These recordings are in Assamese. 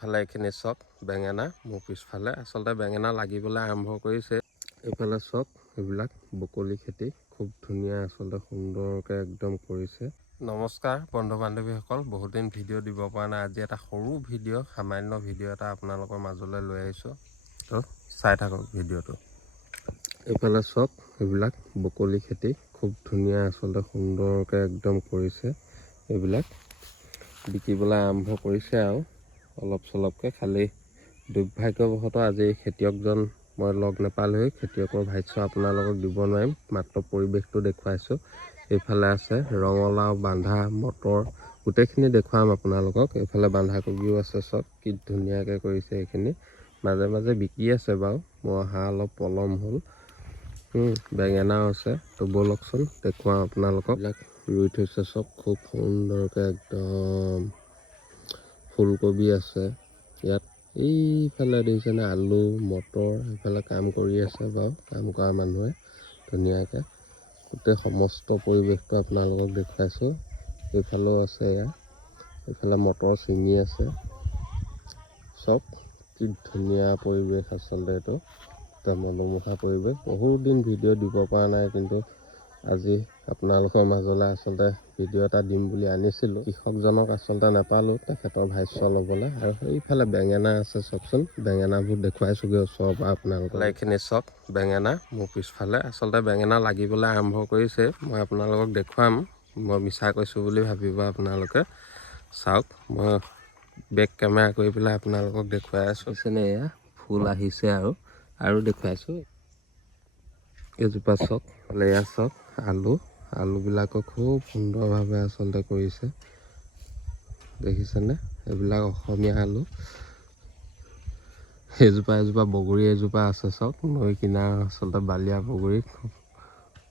ফালে এইখিনি চক বেঙেনা মোৰ পিছফালে আচলতে বেঙেনা লাগিবলৈ আৰম্ভ কৰিছে। এইফালে চক এইবিলাক বকলি খেতি খুব ধুনীয়া আচলতে সুন্দৰকৈ একদম কৰিছে। নমস্কাৰ বন্ধু বান্ধৱীসকল, বহুত দিন ভিডিঅ' দিব পৰা নাই। আজি এটা সৰু ভিডিঅ' সামান্য ভিডিঅ' এটা আপোনালোকৰ মাজলৈ লৈ আহিছোঁ, তো চাই থাকক ভিডিঅ'টো। এইফালে চক এইবিলাক বকলি খেতি খুব ধুনীয়া আচলতে সুন্দৰকৈ একদম কৰিছে। এইবিলাক বিকিবলৈ আৰম্ভ কৰিছে আৰু অলপ চলপকৈ। খালি দুৰ্ভাগ্যবশতঃ আজি খেতিয়কজন মই লগ নাপালোঁহি। খেতিয়কৰ ভাষ্য আপোনালোকক দিব নোৱাৰিম, মাত্ৰ পৰিৱেশটো দেখুৱাইছোঁ। এইফালে আছে ৰঙালাও, বন্ধা, মটৰ গোটেইখিনি দেখুৱাম আপোনালোকক। এইফালে বন্ধাকবিও আছে, চব কি ধুনীয়াকৈ কৰিছে। এইখিনি মাজে মাজে বিকি আছে বাৰু, মই অহা অলপ পলম হ'ল। বেঙেনাও আছে, তো ব'লকচোন দেখুৱাওঁ আপোনালোকক। এইবিলাক ৰুই থৈছে চব খুব সুন্দৰকৈ একদম। ফুলকবি আছে ইয়াত। এইফালে দেখিছেনে আলু, মটৰ, এইফালে কাম কৰি আছে বাৰু কাম কৰা মানুহে ধুনীয়াকৈ। গোটেই সমস্ত পৰিৱেশটো আপোনালোকক দেখুৱাইছোঁ। এইফালেও আছে এয়া, এইফালে মটৰ ছিঙি আছে। চব কি ধুনীয়া পৰিৱেশ আচলতে এইটো, এটা মনোমোহা পৰিৱেশ। বহুত দিন ভিডিঅ' দিব পৰা নাই, কিন্তু আজি আপোনালোকৰ মাজলৈ আচলতে ভিডিঅ' এটা দিম বুলি আনিছিলোঁ। কৃষকজনক আচলতে নাপালোঁ, তেখেতৰ ভাষ্য ল'বলৈ। আৰু সেইফালে বেঙেনা আছে চাওকচোন, বেঙেনাবোৰ দেখুৱাইছোগৈ ওচৰৰ পৰা আপোনালোকক। এইখিনি চক বেঙেনা মোৰ পিছফালে আচলতে বেঙেনা লাগিবলৈ আৰম্ভ কৰিছে। মই আপোনালোকক দেখুৱাম, মই মিছা কৈছোঁ বুলি ভাবিব আপোনালোকে। চাওক, মই বেক কেমেৰা কৰি পেলাই আপোনালোকক দেখুৱাই আছোঁ। যেনে এয়া ফুল আহিছে আৰু দেখুৱাইছোঁ। এজোপা চক, এয়া চক আলুবিলাকো খুব সুন্দৰভাৱে আচলতে কৰিছে, দেখিছেনে? এইবিলাক অসমীয়া আলু। এজোপা বগৰী এজোপা আছে চক, নৈ কিনাৰ আচলতে বালিয়া বগৰী খুব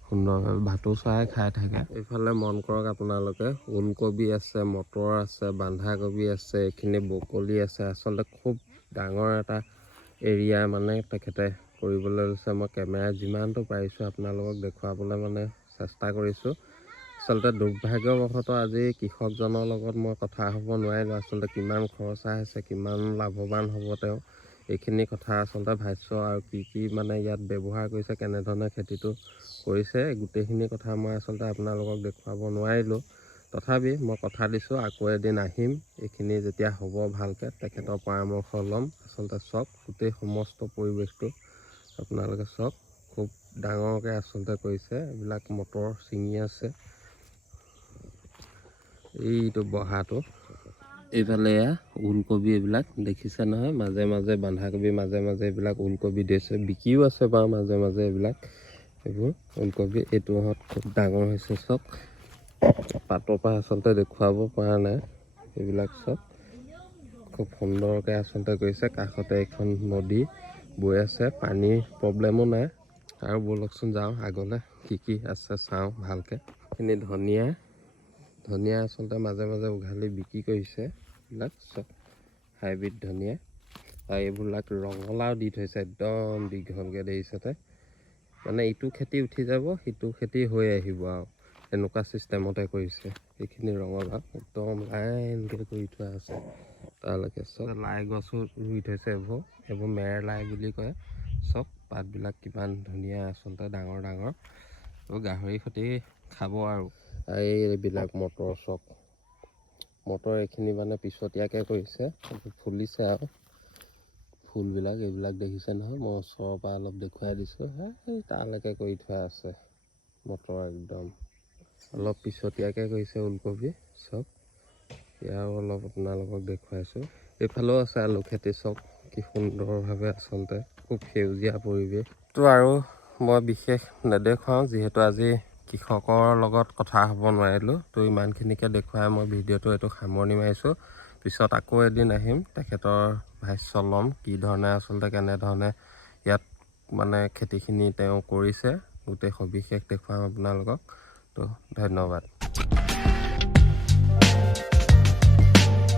সুন্দৰভাৱে ভাটৌ চৰাই খাই থাকে। এইফালে মন কৰক আপোনালোকে, ওলকবি আছে, মটৰ আছে, বন্ধাকবি আছে, এইখিনি বকলি আছে। আচলতে খুব ডাঙৰ এটা এৰিয়া মানে তেখেতে কৰিবলৈ লৈছে। মই কেমেৰা যিমানটো পাৰিছোঁ আপোনালোকক দেখুৱাবলৈ মানে চেষ্টা কৰিছোঁ। আচলতে দুৰ্ভাগ্যবশতঃ আজি কৃষকজনৰ লগত মই কথা হ'ব নোৱাৰিলোঁ। আচলতে কিমান খৰচা হৈছে, কিমান লাভৱান হ'ব তেওঁ, এইখিনি কথা আচলতে ভাষ্য আৰু কি মানে ইয়াত ব্যৱহাৰ কৰিছে, কেনেধৰণে খেতিটো কৰিছে, গোটেইখিনি কথা মই আচলতে আপোনালোকক দেখুৱাব নোৱাৰিলোঁ। তথাপি মই কথা দিছোঁ আকৌ এদিন আহিম, এইখিনি যেতিয়া হ'ব ভালকৈ তেখেতৰ পৰামৰ্শ ল'ম। আচলতে চক গোটেই সমস্ত পৰিৱেশটো আপোনালোকে চক খুব ডাঙৰকৈ আচলতে কৰিছে। এইবিলাক মটৰ ছিঙি আছে, এইটো বহাটো। এইফালে এয়া ওলকবি, এইবিলাক দেখিছে নহয়, মাজে মাজে বন্ধাকবি, মাজে মাজে এইবিলাক ওলকবি দিছে, বিকিও আছে বাৰু মাজে মাজে এইবিলাক। এইবোৰ ওলকবি এইটোহঁত খুব ডাঙৰ হৈছে চব, পাতৰ পৰা আচলতে দেখুৱাব পৰা নাই। এইবিলাক চব খুব সুন্দৰকৈ আচলতে কৰিছে। কাষতে এখন নদী বৈ আছে, পানীৰ প্ৰব্লেমো নাই। আৰু ব'লকচোন যাওঁ আগলৈ, কি আছে চাওঁ ভালকৈ। এইখিনি ধনিয়া আচলতে মাজে মাজে উঘালি বিক্ৰী কৰিছে। এইবিলাক চব হাইব্ৰিড ধনিয়া। আৰু এইবিলাক ৰঙালাও দি থৈছে একদম দীঘলকৈ, দেখিছতে মানে ইটো খেতি উঠি যাব সিটো খেতি হৈ আহিব আৰু এনেকুৱা চিষ্টেমতে কৰিছে। এইখিনি ৰঙালাও একদম লাইনকৈ কৰি থোৱা আছে তালৈকে। চব লাই গছো ৰুই থৈছে, এইবোৰ মেৰ লাই বুলি কয়। চব পাতবিলাক কিমান ধুনীয়া আচলতে ডাঙৰ ডাঙৰ, গাহৰি সৈতে খাব। আৰু এইবিলাক মটৰ চক, মটৰ এইখিনি মানে পিছতীয়াকৈ কৰিছে, ফুলিছে আৰু ফুলবিলাক এইবিলাক দেখিছে নহয়। মই ওচৰৰ পৰা অলপ দেখুৱাই দিছোঁ, সেই তালৈকে কৰি থোৱা আছে মটৰ একদম। অলপ পিছতীয়াকৈ কৰিছে ওলকবি চব, ইয়াৰো অলপ আপোনালোকক দেখুৱাইছোঁ। এইফালেও আছে আলু খেতি চব, কি সুন্দৰভাৱে আচলতে খুব সেউজীয়া পৰিৱেশ। তো আৰু মই বিশেষ নেদেখুৱাওঁ, যিহেতু আজি কৃষকৰ লগত কথা হ'ব নোৱাৰিলোঁ। তো ইমানখিনিকে দেখুৱাই মই ভিডিঅ'টো এইটো সামৰণি মাৰিছোঁ। পিছত আকৌ এদিন আহিম, তেখেতৰ ভাষ্য ল'ম, কি ধৰণে আচলতে কেনেধৰণে ইয়াত মানে খেতিখিনি তেওঁ কৰিছে, গোটেই সবিশেষ দেখুৱাম আপোনালোকক। তো ধন্যবাদ।